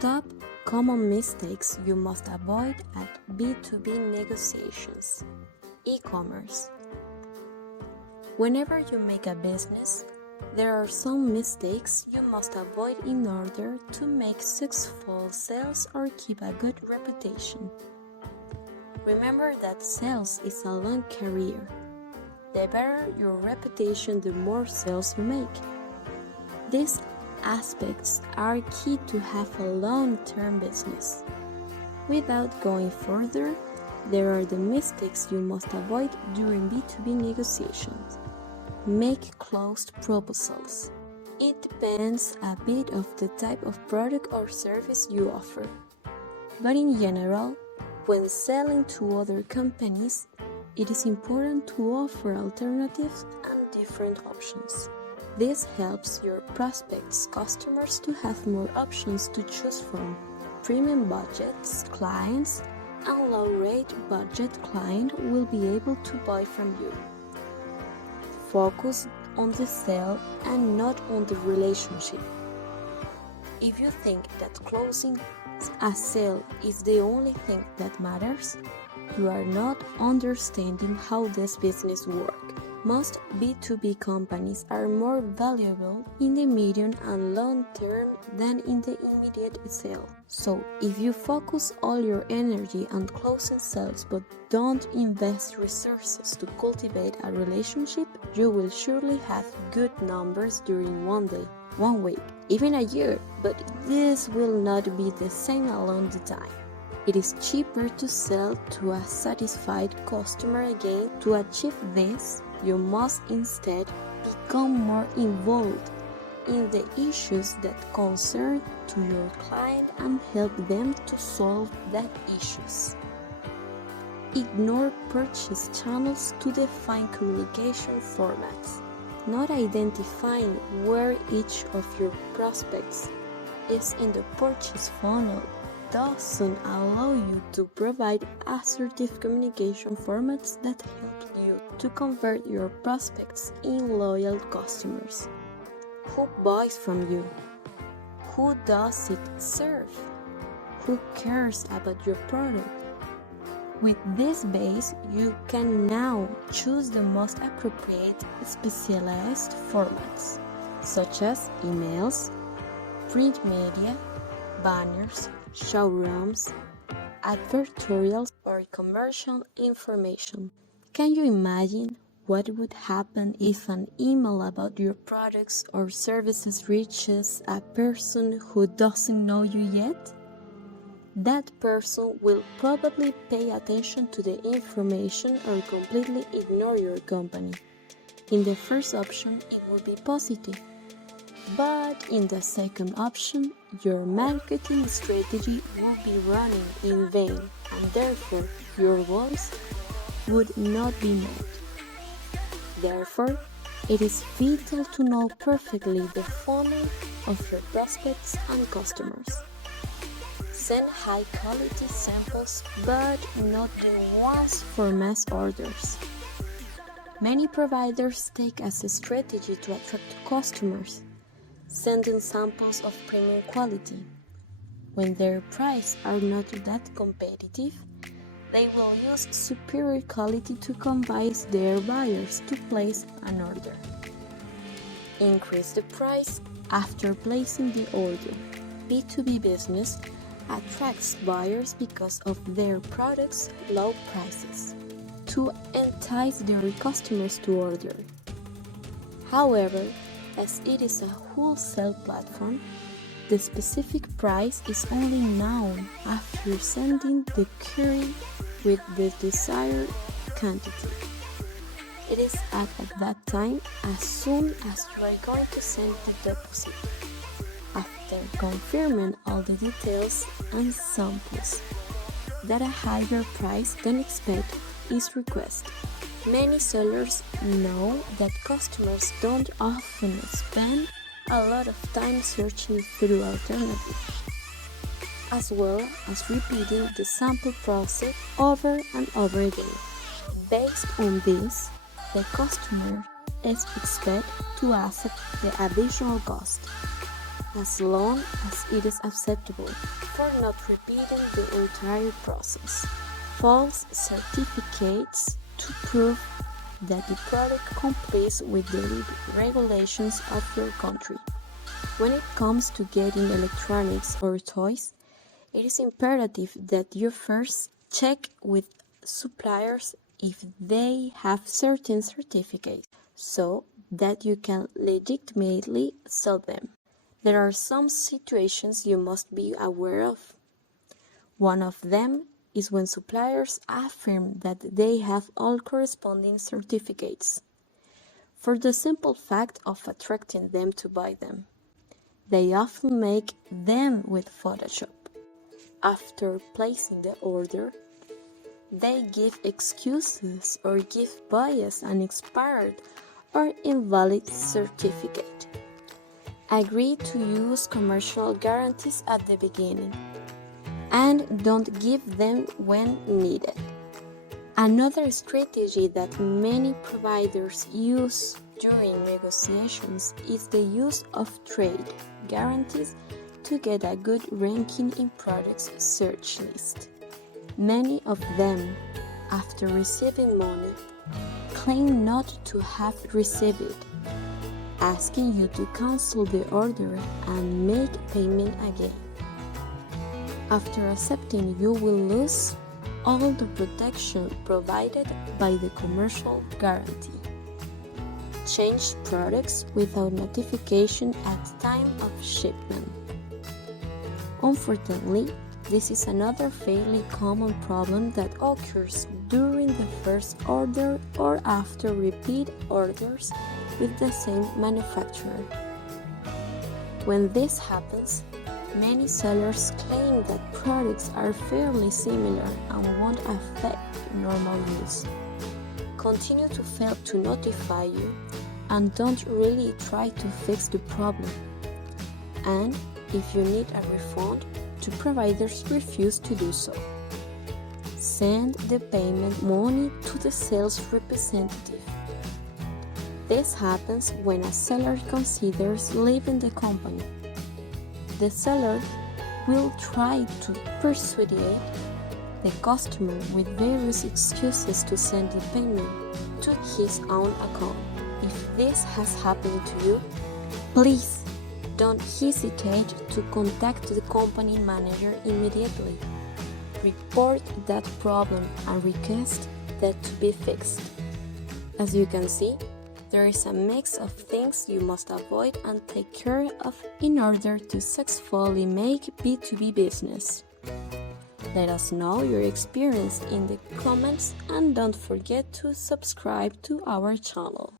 Top common mistakes you must avoid at B2B negotiations. E-commerce. Whenever you make a business, there are some mistakes you must avoid in order to make successful sales or keep a good reputation. Remember that sales is a long career. The better your reputation, the more sales you make. These aspects are key to have a long-term business. Without going further, there are the mistakes you must avoid during B2B negotiations. Make closed proposals. It depends a bit of the type of product or service you offer. But in general, when selling to other companies, it is important to offer alternatives and different options. This helps your prospects' customers to have more options to choose from. Premium budgets clients and low-rate budget clients will be able to buy from you. Focus on the sale and not on the relationship. If you think that closing a sale is the only thing that matters, you are not understanding how this business works. Most B2B companies are more valuable in the medium and long term than in the immediate sale. So, if you focus all your energy on closing sales but don't invest resources to cultivate a relationship, you will surely have good numbers during one day, 1 week, even a year, but this will not be the same along the time. It is cheaper to sell to a satisfied customer again. To achieve this, you must instead become more involved in the issues that concern to your client and help them to solve that issues. Ignore purchase channels to define communication formats. Not identifying where each of your prospects is in the purchase funnel doesn't allow you to provide assertive communication formats that help you to convert your prospects in loyal customers. Who buys from you? Who does it serve? Who cares about your product? With this base, you can now choose the most appropriate specialized formats, such as emails, print media, banners, showrooms, advertorials, or commercial information. Can you imagine what would happen if an email about your products or services reaches a person who doesn't know you yet? That person will probably pay attention to the information or completely ignore your company. In the first option, it will be positive. But in the second option, your marketing strategy will be running in vain and therefore your goals would not be met. Therefore, it is vital to know perfectly the funnel of your prospects and customers. Send high-quality samples, but not the ones for mass orders. Many providers take as a strategy to attract customers, sending samples of premium quality. When their prices are not that competitive, they will use superior quality to convince their buyers to place an order. Increase the price after placing the order. B2B business attracts buyers because of their products' low prices to entice their customers to order. However, as it is a wholesale platform, the specific price is only known after sending the query with the desired quantity. It is at that time as soon as you are going to send the deposit, after confirming all the details and samples that a higher price than expected is requested. Many sellers know that customers don't often spend a lot of time searching through alternatives, as well as repeating the sample process over and over again. Based on this, the customer is expected to accept the additional cost. as long as it is acceptable, for not repeating the entire process. False certificates to prove that the product complies with the regulations of your country. When it comes to getting electronics or toys, it is imperative that you first check with suppliers if they have certain certificates, so that you can legitimately sell them. There are some situations you must be aware of. One of them is when suppliers affirm that they have all corresponding certificates, for the simple fact of attracting them to buy them. They often make them with Photoshop. After placing the order, they give excuses or give biased and expired or invalid certificate. Agree to use commercial guarantees at the beginning and don't give them when needed. Another strategy that many providers use during negotiations is the use of trade guarantees to get a good ranking in products search list. Many of them, after receiving money, claim not to have received it, asking you to cancel the order and make payment again. After accepting, you will lose all the protection provided by the commercial guarantee. Change products without notification at time of shipment. Unfortunately, this is another fairly common problem that occurs during the first order or after repeat orders with the same manufacturer. When this happens, many sellers claim that products are fairly similar and won't affect normal use. Continue to fail to notify you and don't really try to fix the problem. And if you need a refund, the providers refuse to do so. Send the payment money to the sales representative. This happens when a seller considers leaving the company. The seller will try to persuade the customer with various excuses to send the payment to his own account. If this has happened to you, please don't hesitate to contact the company manager immediately. Report that problem and request that to be fixed. As you can see, there is a mix of things you must avoid and take care of in order to successfully make B2B business. Let us know your experience in the comments and don't forget to subscribe to our channel.